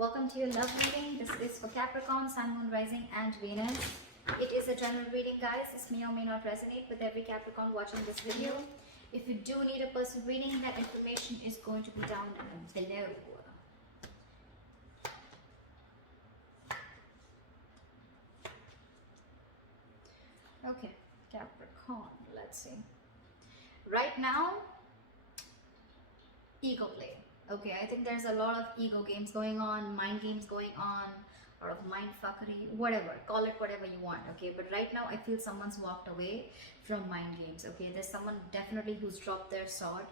Welcome to your love reading. This is for Capricorn, Sun, Moon, Rising and Venus. It is a general reading, guys. This may or may not resonate with every Capricorn watching this video. If you do need a personal reading, that information is going to be down below. Okay, Capricorn, let's see. Right now, ego play. Okay, I think there's a lot of ego games going on, mind games going on, a lot of mind fuckery, whatever, call it whatever you want. Okay, but right now I feel someone's walked away from mind games. Okay, there's someone definitely who's dropped their sword,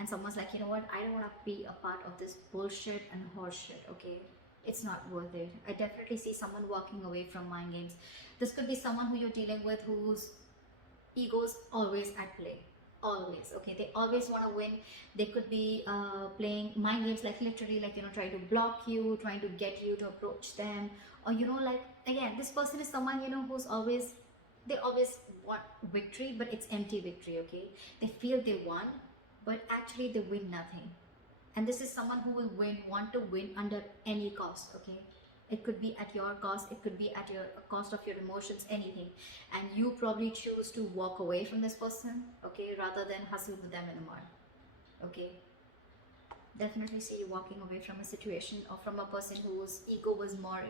and someone's like, you know what, I don't want to be a part of this bullshit and horseshit. Okay, it's not worth it. I definitely see someone walking away from mind games. This could be someone who you're dealing with whose ego's always at play. Always. Okay, they always want to win. They could be playing mind games, like literally, like, you know, trying to block you, trying to get you to approach them, or, you know, like, again, this person is someone, you know, who's always, they always want victory, but it's empty victory. Okay, they feel they won, but actually they win nothing. And this is someone who will want to win under any cost. Okay, it could be at your cost, it could be at your cost of your emotions, anything. And you probably choose to walk away from this person, okay, rather than hustle with them in the mud. Okay, definitely see you walking away from a situation or from a person whose ego was more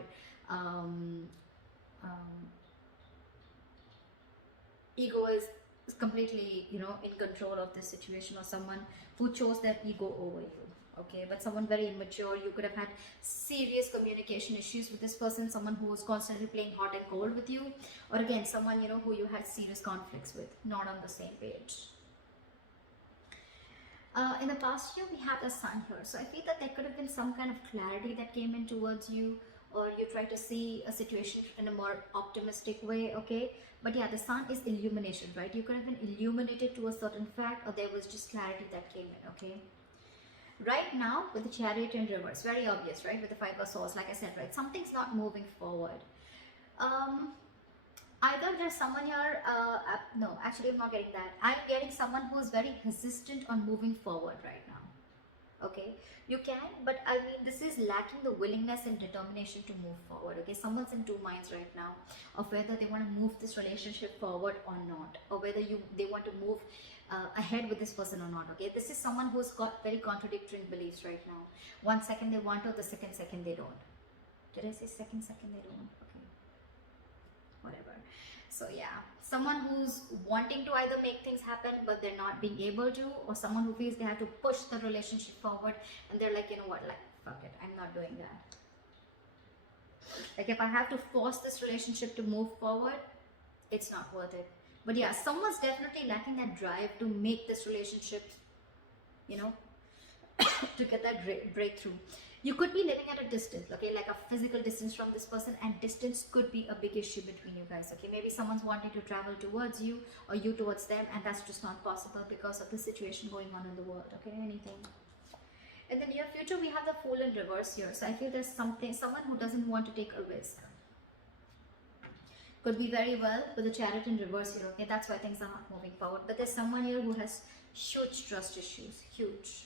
ego is completely, you know, in control of this situation, or someone who chose their ego over you. Okay, but someone very immature. You could have had serious communication issues with this person, someone who was constantly playing hot and cold with you, or again, someone, you know, who you had serious conflicts with, not on the same page. In the past year, we have the Sun here, so I feel that there could have been some kind of clarity that came in towards you, or you try to see a situation in a more optimistic way. Okay, but yeah, the Sun is illumination, right? You could have been illuminated to a certain fact, or there was just clarity that came in. Okay, right now with the Chariot in reverse, very obvious, right? With the Five of Swords, like I said, right, something's not moving forward. Either there's someone here, no, actually I'm not getting that. I'm getting someone who is very hesitant on moving forward right now. Okay, you can, but I mean, this is lacking the willingness and determination to move forward. Okay, someone's in two minds right now of whether they want to move this relationship forward or not, or whether they want to move ahead with this person or not. Okay, this is someone who's got very contradictory beliefs right now. One second they want to, the second they don't. Did I say second they don't? Okay, whatever. So yeah, someone who's wanting to either make things happen but they're not being able to, or someone who feels they have to push the relationship forward and they're like, you know what, like, fuck it, I'm not doing that. Like, if I have to force this relationship to move forward, it's not worth it. But yeah, someone's definitely lacking that drive to make this relationship, you know, to get that breakthrough. You could be living at a distance, okay, like a physical distance from this person, and distance could be a big issue between you guys. Okay, maybe someone's wanting to travel towards you or you towards them, and that's just not possible because of the situation going on in the world. Okay, anything. In the near future, we have the Fool in reverse here, so I feel there's someone who doesn't want to take a risk. Could be very well with the Chariot in reverse here. Okay, that's why things are not moving forward. But there's someone here who has huge trust issues, huge.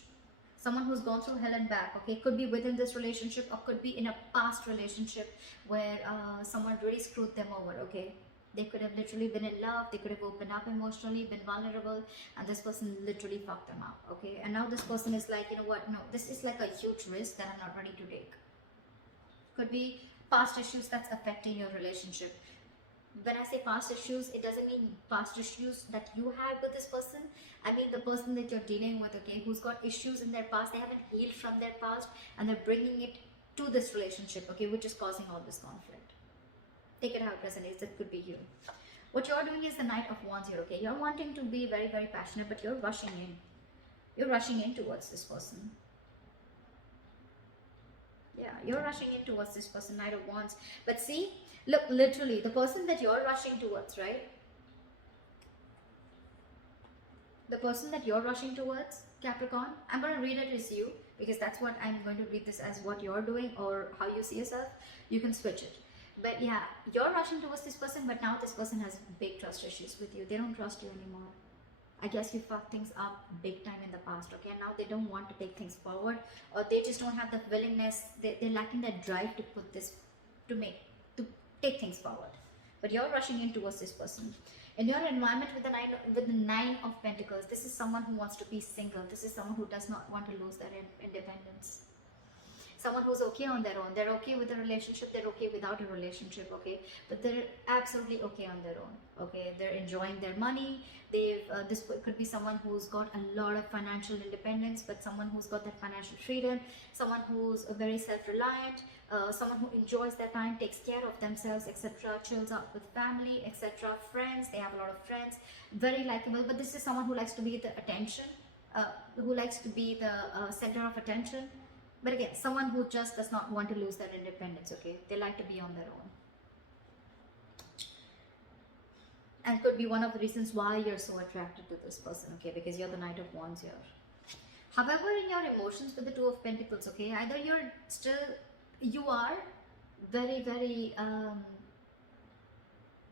Someone who's gone through hell and back. Okay, could be within this relationship, or could be in a past relationship where someone really screwed them over. Okay, they could have literally been in love, they could have opened up emotionally, been vulnerable, and this person literally fucked them up. Okay, and now this person is like, you know what, no, this is like a huge risk that I'm not ready to take. Could be past issues that's affecting your relationship. When I say past issues, it doesn't mean past issues that you had with this person. I mean the person that you're dealing with, okay, who's got issues in their past. They haven't healed from their past, and they're bringing it to this relationship, okay, which is causing all this conflict. Take it how it resonates. It could be you. What you're doing is the Knight of Wands here, okay. You're wanting to be very, very passionate, but you're rushing in. You're rushing in towards this person. Yeah, you're rushing in towards this person, Knight of Wands. But see, look, literally, the person that you're rushing towards, right? The person that you're rushing towards, Capricorn, I'm going to read it as you, because that's what I'm going to read this as, what you're doing or how you see yourself. You can switch it. But yeah, you're rushing towards this person, but now this person has big trust issues with you. They don't trust you anymore. I guess you fucked things up big time in the past, okay? And now they don't want to take things forward, or they just don't have the willingness, they're lacking that drive to put this, to take things forward. But you're rushing in towards this person. In your environment with the Nine of Pentacles, this is someone who wants to be single. This is someone who does not want to lose their independence. Someone who's okay on their own. They're okay with a relationship, they're okay without a relationship, okay? But they're absolutely okay on their own, okay? They're enjoying their money. This could be someone who's got a lot of financial independence, but someone who's got that financial freedom, someone who's very self-reliant, someone who enjoys their time, takes care of themselves, etc., chills out with family, etc., friends. They have a lot of friends, very likable. But this is someone who likes to be the attention, who likes to be the center of attention. But again, someone who just does not want to lose their independence, okay? They like to be on their own. And could be one of the reasons why you're so attracted to this person, okay? Because you're the Knight of Wands here. However, in your emotions with the Two of Pentacles, okay? Either you are very, very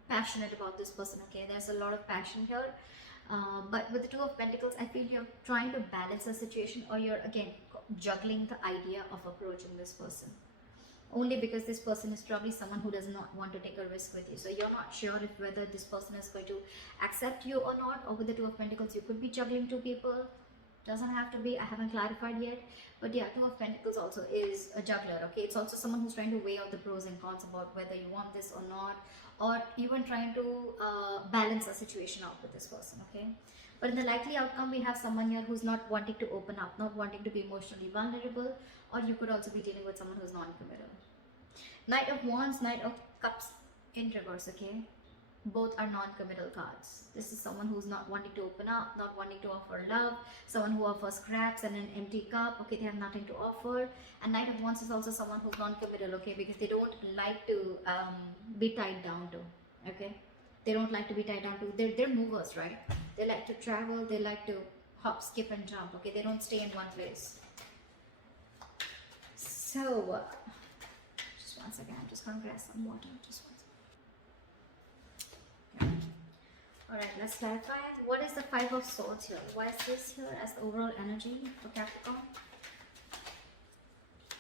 passionate about this person, okay? There's a lot of passion here. But with the Two of Pentacles, I feel you're trying to balance the situation, or you're again juggling the idea of approaching this person, only because this person is probably someone who does not want to take a risk with you. So you're not sure if whether this person is going to accept you or not. Or with the Two of Pentacles, you could be juggling two people. Doesn't have to be, I haven't clarified yet. But yeah, Two of Pentacles also is a juggler, okay? It's also someone who's trying to weigh out the pros and cons about whether you want this or not, or even trying to balance the situation out with this person, okay? But in the likely outcome, we have someone here who's not wanting to open up, not wanting to be emotionally vulnerable, or you could also be dealing with someone who's non-committal. Knight of Wands, Knight of Cups in reverse, okay? Both are non-committal cards. This is someone who's not wanting to open up, not wanting to offer love, someone who offers scraps and an empty cup, okay? They have nothing to offer. And Knight of Wands is also someone who's non-committal, okay? Because they don't like to be tied down to, okay? They don't like to be tied down to, they're movers, right? They like to travel, they like to hop, skip and jump, okay? They don't stay in one place. So, just one second, I'm just gonna grab some water, just one second. Alright, let's clarify. What is the Five of Swords here? Why is this here as the overall energy for Capricorn?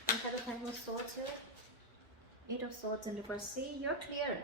What are the Five of Swords here? Eight of Swords in reverse. See, you're clear.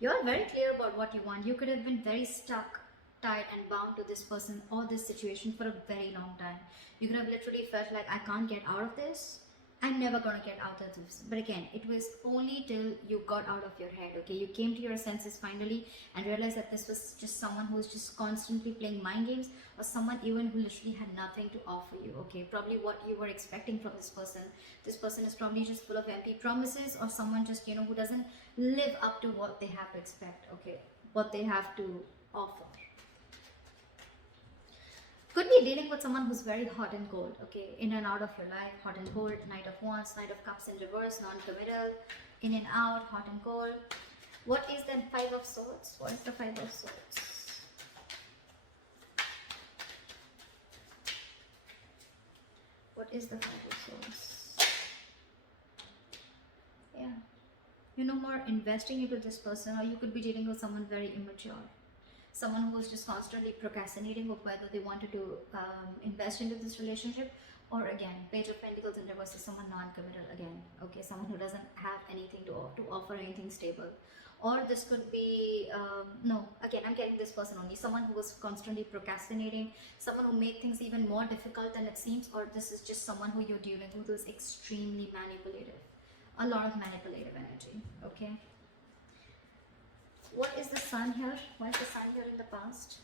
You're very clear about what you want. You could have been very stuck, tied and bound to this person or this situation for a very long time. You could have literally felt like, I can't get out of this. I'm never gonna get out of this. But again, it was only till you got out of your head, okay? You came to your senses finally and realized that this was just someone who was just constantly playing mind games, or someone even who literally had nothing to offer you, okay? Probably what you were expecting from this person. This person is probably just full of empty promises, or someone just, you know, who doesn't live up to what they have to expect, okay? What they have to offer. Could be dealing with someone who's very hot and cold, okay? In and out of your life, hot and cold, Knight of Wands, Knight of Cups in reverse, non-committal, in and out, hot and cold. What is the Five of Swords? What is the Five of Swords? What is the Five of Swords? Yeah. You're no more investing into this person, or you could be dealing with someone very immature. Someone who is just constantly procrastinating of whether they wanted to invest into this relationship, or again, Page of Pentacles in reverse is someone non-committal again, okay? Someone who doesn't have anything to offer, anything stable. Or this could be, no, again, I'm getting this person only, someone who was constantly procrastinating, someone who made things even more difficult than it seems, or this is just someone who you're dealing with who is extremely manipulative. A lot of manipulative energy, okay? What is the Sun here? Why is the Sun here in the past?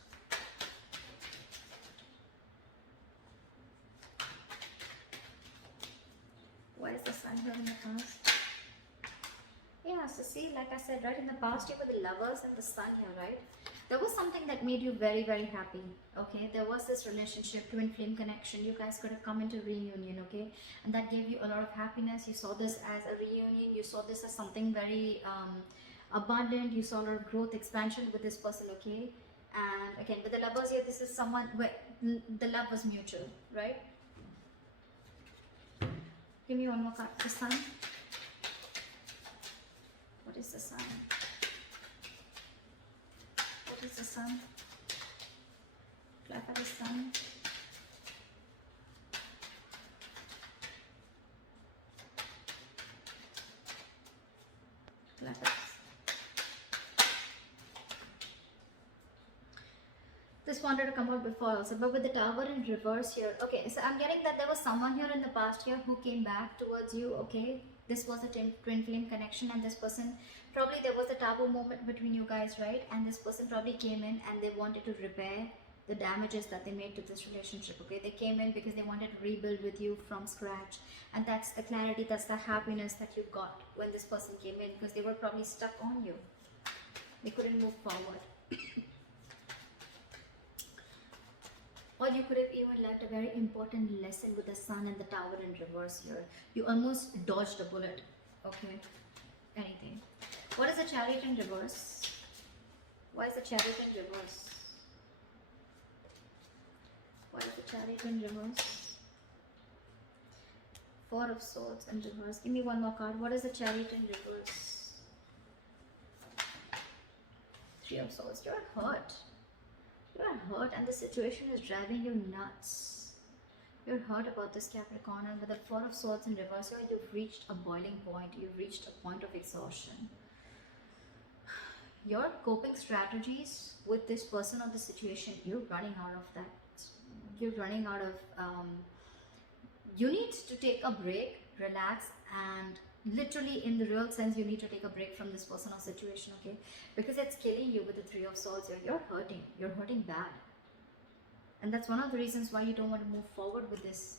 Why is the Sun here in the past? Yeah, so see, like I said, right, in the past you were the Lovers and the Sun here, right? There was something that made you very, very happy, okay? There was this relationship, twin flame connection. You guys could have come into reunion, okay? And that gave you a lot of happiness. You saw this as a reunion. You saw this as something very abundant. You saw a lot of growth, expansion with this person, okay? And again, with the Lovers here, this is someone where the love was mutual, right? Give me one more card. The Sun. What is the Sun? What is the Sun? Clarify the sun. Clarify. This wanted to come out before also, but with the tower in reverse here. Okay, so I'm getting that there was someone here in the past here who came back towards you. Okay, this was a twin flame connection, and this person, probably there was a tower moment between you guys, right? And this person probably came in and they wanted to repair the damages that they made to this relationship. Okay, they came in because they wanted to rebuild with you from scratch, and that's the clarity, that's the happiness that you got when this person came in, because they were probably stuck on you. They couldn't move forward. Or you could have even learned a very important lesson with the sun and the tower in reverse here. You almost dodged a bullet. Okay, anything. What is the chariot in reverse? Why is the chariot in reverse? Why is the chariot in reverse? Four of Swords in reverse. Give me one more card. What is the chariot in reverse? Three of Swords. You're hurt. You're hurt and the situation is driving you nuts. You're hurt about this, Capricorn, and with the Four of Swords in reverse, you've reached a boiling point. You've reached a point of exhaustion. Your coping strategies with this person or the situation, you're running out of that. You're running out of... you need to take a break, relax, and literally in the real sense, you need to take a break from this person or situation, okay? Because it's killing you with the Three of Swords here. You're hurting bad. And that's one of the reasons why you don't want to move forward with this,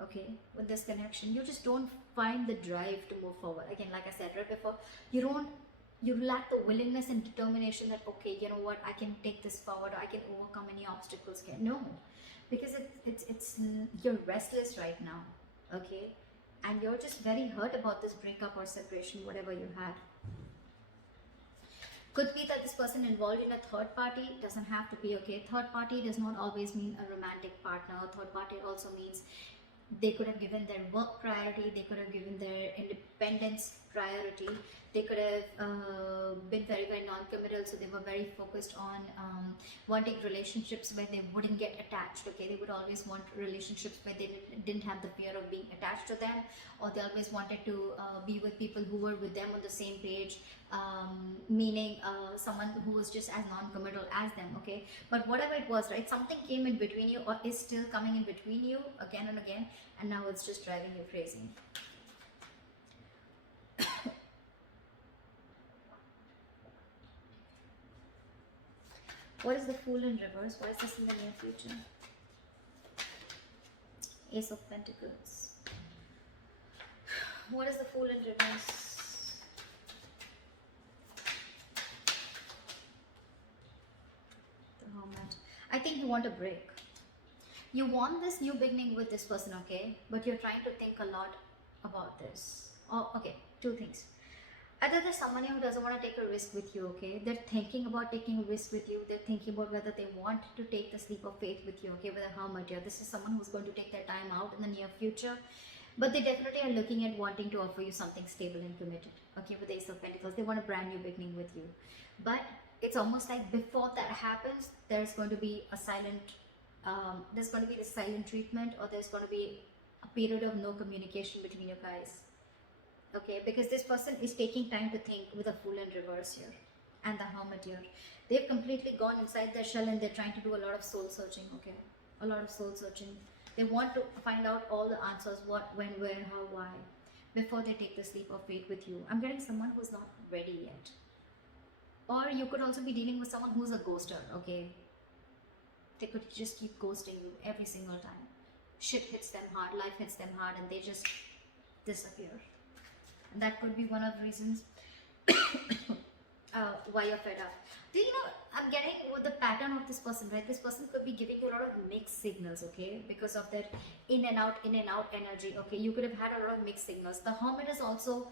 okay? With this connection. You just don't find the drive to move forward. Again, like I said right before, you lack the willingness and determination that, okay, you know what, I can take this forward, or I can overcome any obstacles. No, because it's you're restless right now, okay? And you're just very hurt about this breakup or separation, whatever you had. Could be that this person involved in a third party. Doesn't have to be, okay? Third party does not always mean a romantic partner. Third party also means they could have given their work priority. They could have given their independence priority. They could have been very, very non-committal. So they were very focused on wanting relationships where they wouldn't get attached. Okay, they would always want relationships where they didn't have the fear of being attached to them, or they always wanted to be with people who were with them on the same page, meaning someone who was just as non-committal as them. Okay, but whatever it was, right, something came in between you, or is still coming in between you again and again, and now it's just driving you crazy. What is the Fool in reverse? Why is this in the near future? Ace of Pentacles. What is the Fool in reverse? The Hermit. I think you want a break. You want this new beginning with this person, okay? But you're trying to think a lot about this. Oh, okay, two things. Either there's someone who doesn't want to take a risk with you, okay? They're thinking about taking a risk with you. They're thinking about whether they want to take the leap of faith with you, okay? With a Hermit here. This is someone who's going to take their time out in the near future. But they definitely are looking at wanting to offer you something stable and committed, okay? With the Ace of Pentacles, they want a brand new beginning with you. But it's almost like before that happens, there's going to be a silent, there's going to be the silent treatment, or there's going to be a period of no communication between you guys. Okay, because this person is taking time to think with a Fool in reverse here and the Hermit here. They've completely gone inside their shell and they're trying to do a lot of soul searching, okay? A lot of soul searching. They want to find out all the answers, what, when, where, how, why, before they take this leap of faith with you. I'm getting someone who's not ready yet. Or you could also be dealing with someone who's a ghoster, okay? They could just keep ghosting you every single time. Shit hits them hard, life hits them hard, and they just disappear. That could be one of the reasons why you're fed up. You know, I'm getting with the pattern of this person, right? This person could be giving you a lot of mixed signals, okay? Because of that in and out energy, okay? You could have had a lot of mixed signals. The Hermit is also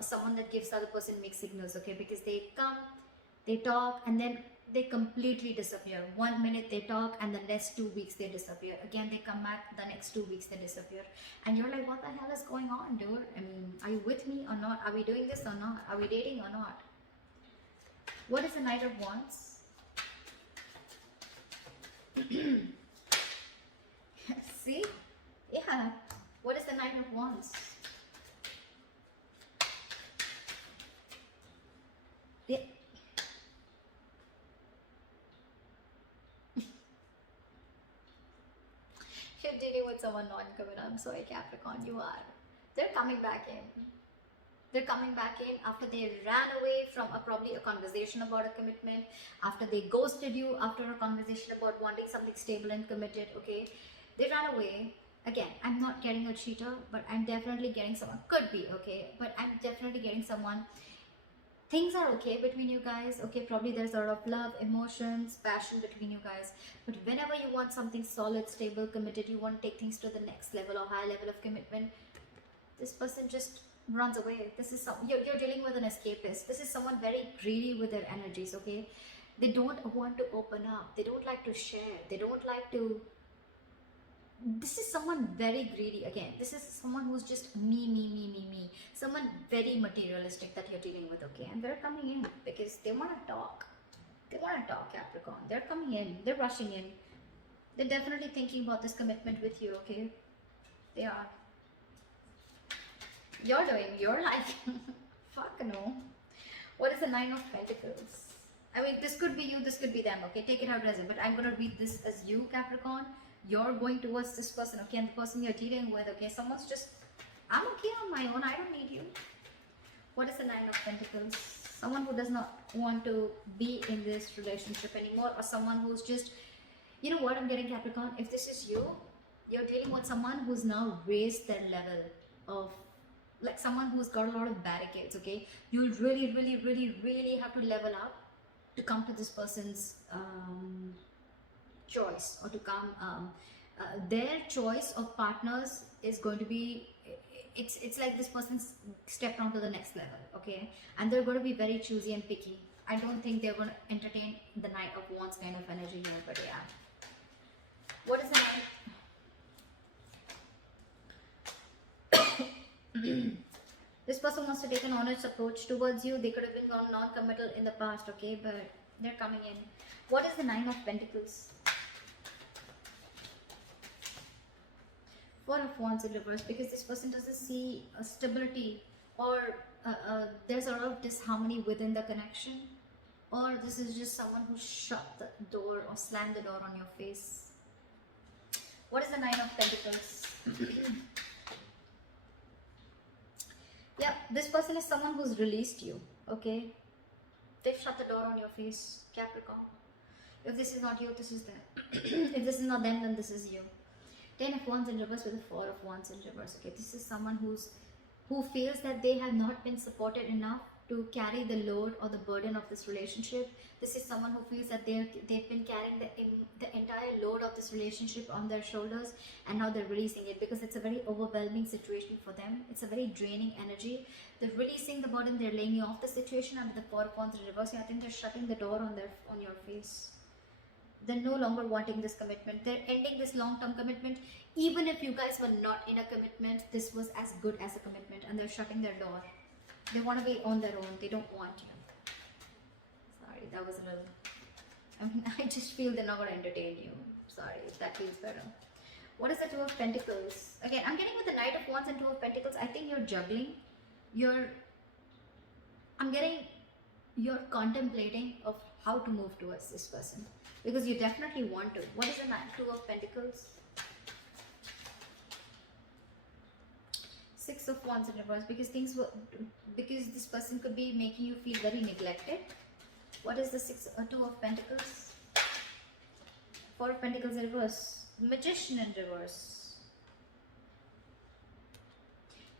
someone that gives the other person mixed signals, okay? Because they come, they talk, and then they completely disappear. 1 minute they talk, and the next 2 weeks they disappear. Again, they come back, the next 2 weeks they disappear. And you're like, what the hell is going on, dude? I mean, are you with me or not? Are we doing this or not? Are we dating or not? What is the Knight of Wands? See? Yeah. What is the Nine of Wands? Yeah. You're dealing with someone non-committal. I'm sorry, Capricorn, you are. They're coming back in. They're coming back in after they ran away from probably a conversation about a commitment, after they ghosted you, after a conversation about wanting something stable and committed, okay? They ran away. Again, I'm not getting a cheater, but I'm definitely getting someone. Could be, okay? But I'm definitely getting someone. Things are okay between you guys, okay? Probably there's a lot of love, emotions, passion between you guys. But whenever you want something solid, stable, committed, you want to take things to the next level or high level of commitment, this person just runs away. This is you're dealing with an escapist. This is someone very greedy with their energies, okay? They don't want to open up. They don't like to share. They don't like to. This is someone very greedy. Again, this is someone who's just me. Someone very materialistic that you're dealing with, okay? And they're coming in because they want to talk. They want to talk, Capricorn. They're coming in. They're rushing in. They're definitely thinking about this commitment with you, okay? They are. You're doing your life. Fuck no. What is the Nine of Pentacles? I mean, this could be you, this could be them, okay? Take it how it is. But I'm going to read this as you, Capricorn. You're going towards this person, okay? And the person you're dealing with, okay? Someone's just, I'm okay on my own. I don't need you. What is the Nine of Pentacles? Someone who does not want to be in this relationship anymore, or someone who's just, you know what I'm getting, Capricorn? If this is you, you're dealing with someone who's now raised their level of, like someone who's got a lot of barricades, okay? You'll really have to level up to come to this person's choice, or to come their choice of partners is going to be, it's like this person's stepped on to the next level, okay? And they're going to be very choosy and picky. I don't think they're going to entertain the Knight of Wands kind of energy here, but yeah. What is the Knight? This person wants to take an honest approach towards you. They could have been non-committal in the past, okay? But they're coming in. What is the Nine of Pentacles? Four of Wands in reverse, because this person doesn't see a stability, or there's a lot of disharmony within the connection, or this is just someone who shut the door or slammed the door on your face. What is the Nine of Pentacles? Yeah, this person is someone who's released you, okay? They've shut the door on your face, Capricorn. If this is not you, this is them. If this is not them, then this is you. 10 of Wands in reverse with the 4 of Wands in reverse, okay? This is someone who feels that they have not been supported enough to carry the load or the burden of this relationship. This is someone who feels that they've been carrying the entire load of this relationship on their shoulders, and now they're releasing it because it's a very overwhelming situation for them. It's a very draining energy. They're releasing the burden, they're laying off the situation, and with the 4 of Wands in reverse, I think they're shutting the door on your face. They're no longer wanting this commitment. They're ending this long-term commitment. Even if you guys were not in a commitment, this was as good as a commitment, and they're shutting their door. They want to be on their own. They don't want you. Sorry, that was a little... I mean, I just feel they're not going to entertain you. Sorry, if that feels better. What is the Two of Pentacles? Again, I'm getting with the Knight of Wands and Two of Pentacles. I think you're juggling. I'm getting... You're contemplating of how to move towards this person, because you definitely want to. What is the Two of Pentacles? Six of Wands in reverse, because this person could be making you feel very neglected. What is the Two of Pentacles? Four of Pentacles in reverse. Magician in reverse.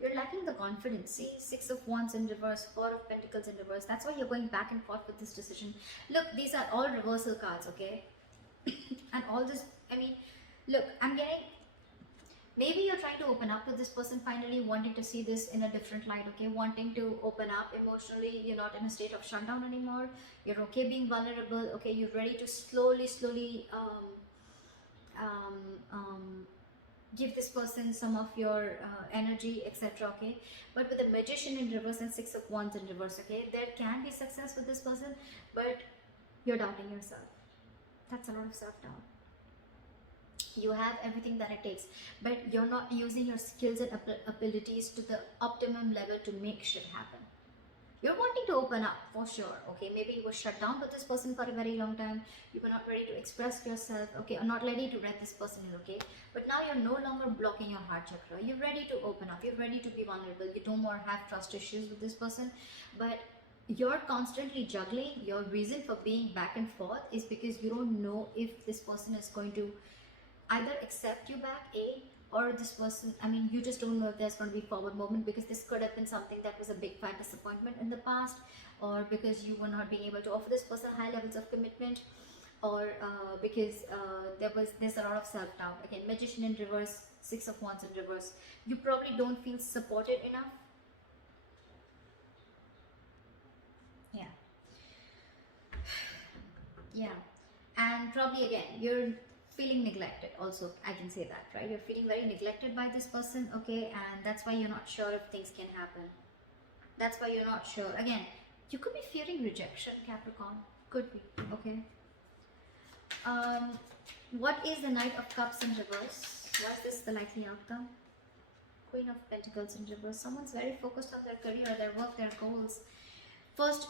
You're lacking the confidence. See, Six of Wands in reverse, Four of Pentacles in reverse. That's why you're going back and forth with this decision. Look, these are all reversal cards, okay? And all this, I mean, look, I'm getting... Maybe you're trying to open up to this person finally, wanting to see this in a different light, okay? Wanting to open up emotionally. You're not in a state of shutdown anymore. You're okay being vulnerable, okay? You're ready to slowly give this person some of your energy, etc., okay? But with the Magician in reverse and Six of Wands in reverse, okay? There can be success with this person, but you're doubting yourself. That's a lot of self-doubt. You have everything that it takes, but you're not using your skills and abilities to the optimum level to make shit happen. You're wanting to open up for sure, okay? Maybe you were shut down with this person for a very long time. You were not ready to express yourself, okay? Or not ready to let this person in, okay? But now you're no longer blocking your heart chakra. You're ready to open up. You're ready to be vulnerable. You don't more have trust issues with this person. But you're constantly juggling. Your reason for being back and forth is because you don't know if this person is going to either accept you back, or this person, I mean, you just don't know if there's going to be forward movement, because this could have been something that was a big fat disappointment in the past, or because you were not being able to offer this person high levels of commitment, or because there's a lot of self-doubt. Again, Magician in reverse, Six of Wands in reverse. You probably don't feel supported enough. Yeah. Yeah. And probably again, you're feeling neglected also. I can say that, right? You're feeling very neglected by this person, okay? And that's why you're not sure if things can happen. That's why you're not sure. Again, you could be fearing rejection, Capricorn. Could be, okay? What is the Knight of Cups in reverse? Was this the likely outcome? Queen of Pentacles in reverse. Someone's very focused on their career, their work, their goals. First,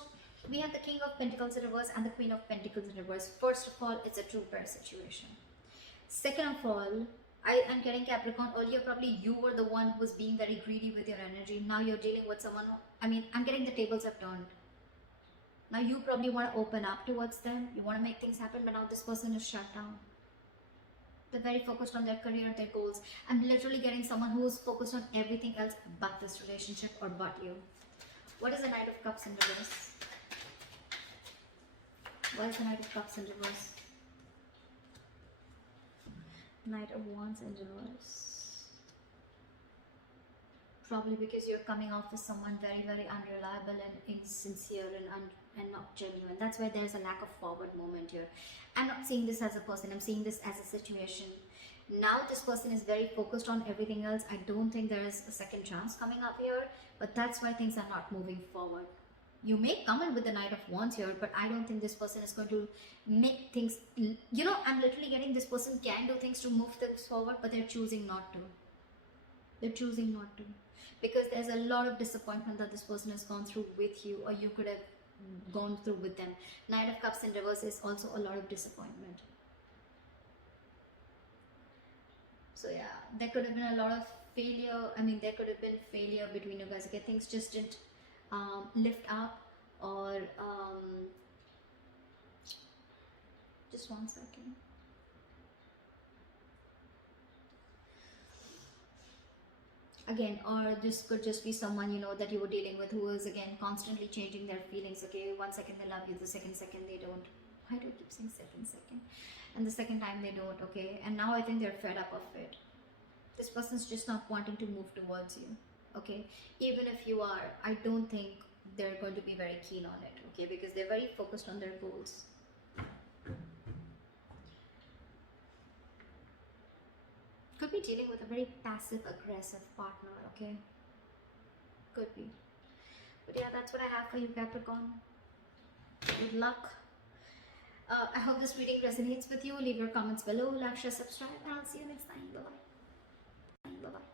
we have the King of Pentacles in reverse and the Queen of Pentacles in reverse. First of all, it's a true pair situation. Second of all, I am getting Capricorn. Earlier, probably you were the one who was being very greedy with your energy. Now you're dealing with someone who, I mean, I'm getting the tables have turned. Now you probably want to open up towards them. You want to make things happen, but now this person is shut down. They're very focused on their career, their goals. I'm literally getting someone who is focused on everything else but this relationship or but you. What is the Knight of Cups in reverse? Why is the Knight of Cups in reverse? Knight of Wands in reverse. Probably because you're coming off as someone very, very unreliable and insincere and not genuine. That's why there's a lack of forward movement here. I'm not seeing this as a person. I'm seeing this as a situation. Now this person is very focused on everything else. I don't think there is a second chance coming up here. But that's why things are not moving forward. You may come in with the Knight of Wands here, but I don't think this person is going to make things, you know, I'm literally getting this person can do things to move things forward, but they're choosing not to. They're choosing not to. Because there's a lot of disappointment that this person has gone through with you, or you could have gone through with them. Knight of Cups in reverse is also a lot of disappointment. So yeah, there could have been a lot of failure. I mean, there could have been failure between you guys. Okay, things just didn't lift up, or just 1 second. Again, or this could just be someone, you know, that you were dealing with who is again constantly changing their feelings. Okay, 1 second they love you, the second they don't. Why do I keep saying second? And the second time they don't, okay? And now I think they're fed up of it. This person's just not wanting to move towards you, okay? Even if you are, I don't think they're going to be very keen on it, okay? Because they're very focused on their goals. Could be dealing with a very passive aggressive partner, okay? Could be. But yeah, that's what I have for you, Capricorn. Good luck. I hope this reading resonates with you. Leave your comments below, like, share, subscribe, and I'll see you next time. Bye-bye. Bye-bye.